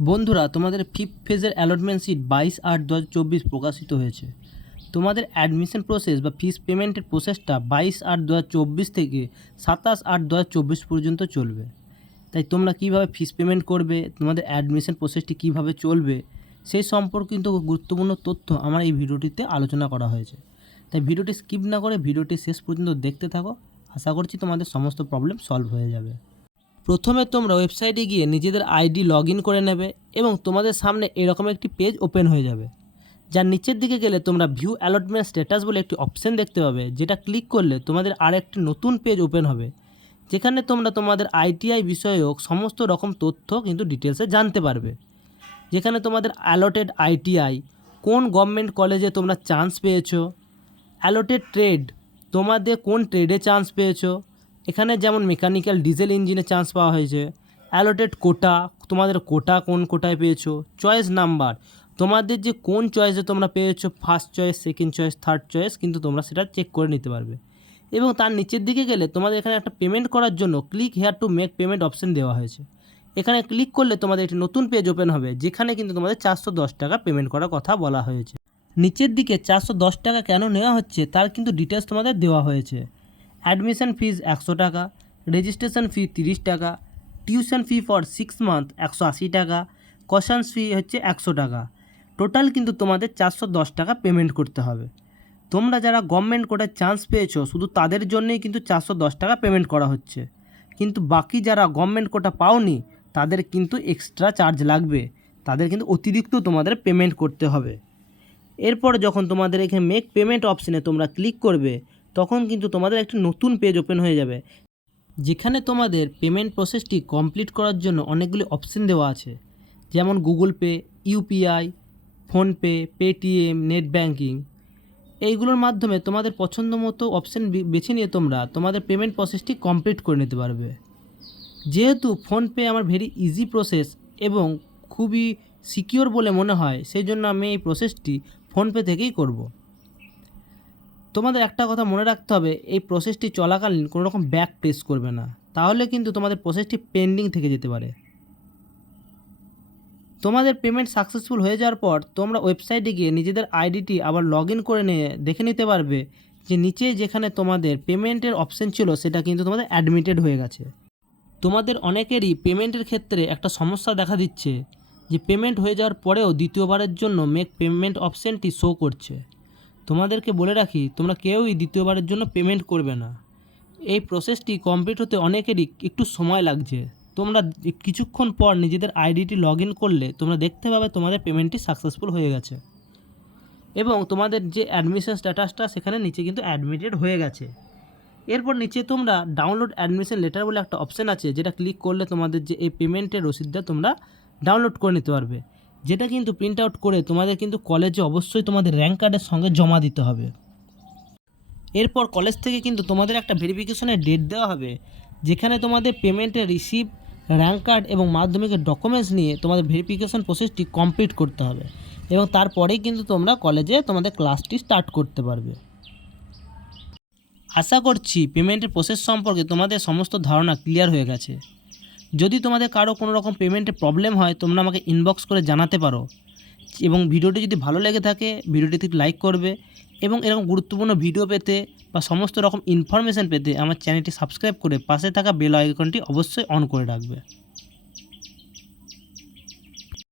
বন্ধুরা, তোমাদের ফিফথ ফেজের অ্যালটমেন্ট সিট 22/8/2024 প্রকাশিত হয়েছে। তোমাদের অ্যাডমিশন প্রসেস বা ফিস পেমেন্টের প্রসেসটা 22/8/2024 থেকে 27/8/2024 পর্যন্ত চলবে। তাই তোমরা কীভাবে ফিস পেমেন্ট করবে, তোমাদের অ্যাডমিশন প্রসেসটি কীভাবে চলবে, সেই সম্পর্কিত গুরুত্বপূর্ণ তথ্য আমার এই ভিডিওটিতে আলোচনা করা হয়েছে। তাই ভিডিওটি স্কিপ না করে ভিডিওটি শেষ পর্যন্ত দেখতে থাকো। আশা করছি তোমাদের সমস্ত প্রবলেম সলভ হয়ে যাবে। প্রথমে তোমরা ওয়েবসাইটে গিয়ে নিজেদের আইডি লগ ইন করে নেবে এবং তোমাদের সামনে এরকম একটি পেজ ওপেন হয়ে যাবে। যার নিচের দিকে গেলে তোমরা ভিউ অ্যালটমেন্ট স্ট্যাটাস বলে একটি অপশান দেখতে পাবে, যেটা ক্লিক করলে তোমাদের আর একটি নতুন পেজ ওপেন হবে, যেখানে তোমরা তোমাদের আইটিআই বিষয়ক সমস্ত রকম তথ্য কিন্তু ডিটেলসে জানতে পারবে। যেখানে তোমাদের অ্যালটেড আইটিআই, কোন গভর্নমেন্ট কলেজে তোমরা চান্স পেয়েছো, অ্যালটেড ট্রেড, তোমাদের কোন ট্রেডে চান্স পেয়েছো, এখানে যেমন মেকানিক্যাল ডিজেল ইঞ্জিনে চান্স পাওয়া হয়েছে, অ্যালটেড কোটা, তোমাদের কোটা কোন কোটায় পেয়েছো, চয়েস নাম্বার, তোমাদের যে কোন চয়েসে তোমরা পেয়েছো, first choice, second choice, third choice, কিন্তু তোমরা সেটা চেক করে নিতে পারবে। এবং তার নিচের দিকে গেলে তোমাদের এখানে একটা পেমেন্ট করার জন্য click here to make payment option দেওয়া হয়েছে। এখানে ক্লিক করলে তোমাদের একটি নতুন পেজ ওপেন হবে, যেখানে কিন্তু তোমাদের 410 টাকা পেমেন্ট করার কথা বলা হয়েছে। নিচের দিকে 410 টাকা কেন নেওয়া হচ্ছে তার কিন্তু ডিটেলস তোমাদের দেওয়া হয়েছে। অ্যাডমিশন ফিজ 100 টাকা, রেজিস্ট্রেশন ফি 30 টাকা, টিউশন ফি ফর 6 মান্থ 180 টাকা, কশনস ফি হচ্ছে 100 টাকা। টোটাল কিন্তু তোমাদের 410 টাকা পেমেন্ট করতে হবে। তোমরা যারা গভর্নমেন্ট কোটায় চান্স পেয়েছো শুধু তাদের জন্যই কিন্তু 410 টাকা পেমেন্ট করা হচ্ছে, কিন্তু বাকি যারা গভর্নমেন্ট কোটা পাওনি তাদের কিন্তু এক্সট্রা চার্জ লাগবে, তাদের কিন্তু অতিরিক্ত তোমাদের পেমেন্ট করতে হবে। এরপর যখন তোমাদের এখানে মেক পেমেন্ট অপশানে তোমরা ক্লিক করবে, তখন কিন্তু তোমাদের একটি নতুন পেজ ওপেন হয়ে যাবে, যেখানে তোমাদের পেমেন্ট প্রসেসটি কমপ্লিট করার জন্য অনেকগুলি অপশান দেওয়া আছে, যেমন Google pay, UPI, PhonePe, Paytm, net banking. এইগুলোর মাধ্যমে তোমাদের পছন্দ মতো অপশান বেছে নিয়ে তোমরা তোমাদের পেমেন্ট প্রসেসটি কমপ্লিট করে নিতে পারবে। যেহেতু ফোনপে আমার ভেরি ইজি প্রসেস এবং খুবই সিকিওর বলে মনে হয়, সেই জন্য আমি এই প্রসেসটি ফোনপে থেকেই করব। তোমাদের একটা কথা মনে রাখতে হবে, এই প্রসেসটি চলাকালীন কোনো রকম ব্যাক প্রেস করবে না, তাহলে কিন্তু তোমাদের প্রসেসটি পেন্ডিং থেকে যেতে পারে। তোমাদের পেমেন্ট সাকসেসফুল হয়ে যাওয়ার পর তোমরা ওয়েবসাইটে গিয়ে নিজেদের আইডিটি আবার লগ ইন করে নিয়ে দেখে নিতে পারবে যে নিচে যেখানে তোমাদের পেমেন্টের অপশান ছিল সেটা কিন্তু তোমাদের অ্যাডমিটেড হয়ে গেছে। তোমাদের অনেকেরই পেমেন্টের ক্ষেত্রে একটা সমস্যা দেখা দিচ্ছে যে পেমেন্ট হয়ে যাওয়ার পরেও দ্বিতীয়বারের জন্য মেক পেমেন্ট অপশানটি শো করছে। তোমাদেরকে বলে রাখি, তোমরা কেউই দ্বিতীয়বারের জন্য পেমেন্ট করবে না। এই প্রসেসটি কমপ্লিট হতে অনেকেরই একটু সময় লাগছে। তোমরা কিছুক্ষণ পর নিজেদের আইডিটি লগ ইন করলে তোমরা দেখতে পাবে তোমাদের পেমেন্টটি সাকসেসফুল হয়ে গেছে এবং তোমাদের যে অ্যাডমিশন স্ট্যাটাসটা সেখানে নিচে কিন্তু অ্যাডমিটেড হয়ে গেছে। এরপর নিচে তোমরা ডাউনলোড অ্যাডমিশন লেটার বলে একটা অপশান আছে, যেটা ক্লিক করলে তোমাদের যে এই পেমেন্টের রসিদটা তোমরা ডাউনলোড করে নিতে পারবে, যেটা কিন্তু প্রিন্ট আউট করে তোমাদের কিন্তু কলেজে অবশ্যই তোমাদের র্যাঙ্ক কার্ডের সঙ্গে জমা দিতে হবে। এরপর কলেজ থেকে কিন্তু তোমাদের একটা ভেরিফিকেশনের ডেট দেওয়া হবে, যেখানে তোমাদের পেমেন্টের রিসিভ, র্যাঙ্ক কার্ড এবং মাধ্যমিকের ডকুমেন্টস নিয়ে তোমাদের ভেরিফিকেশন প্রসেসটি কমপ্লিট করতে হবে এবং তারপরেই কিন্তু তোমরা কলেজে তোমাদের ক্লাসটি স্টার্ট করতে পারবে। আশা করছি পেমেন্টের প্রসেস সম্পর্কে তোমাদের সমস্ত ধারণা ক্লিয়ার হয়ে গেছে। যদি তোমাদের কারো কোনো রকম পেমেন্টে প্রবলেম হয় তোমরা আমাকে ইনবক্স করে জানাতে পারো, এবং ভিডিওটি যদি ভালো লেগে থাকে ভিডিওটিতে লাইক করবে এবং এরকম গুরুত্বপূর্ণ ভিডিও পেতে বা সমস্ত রকম ইনফরমেশান পেতে আমার চ্যানেলটি সাবস্ক্রাইব করে পাশে থাকা বেল আইকনটি অবশ্যই অন করে রাখবে।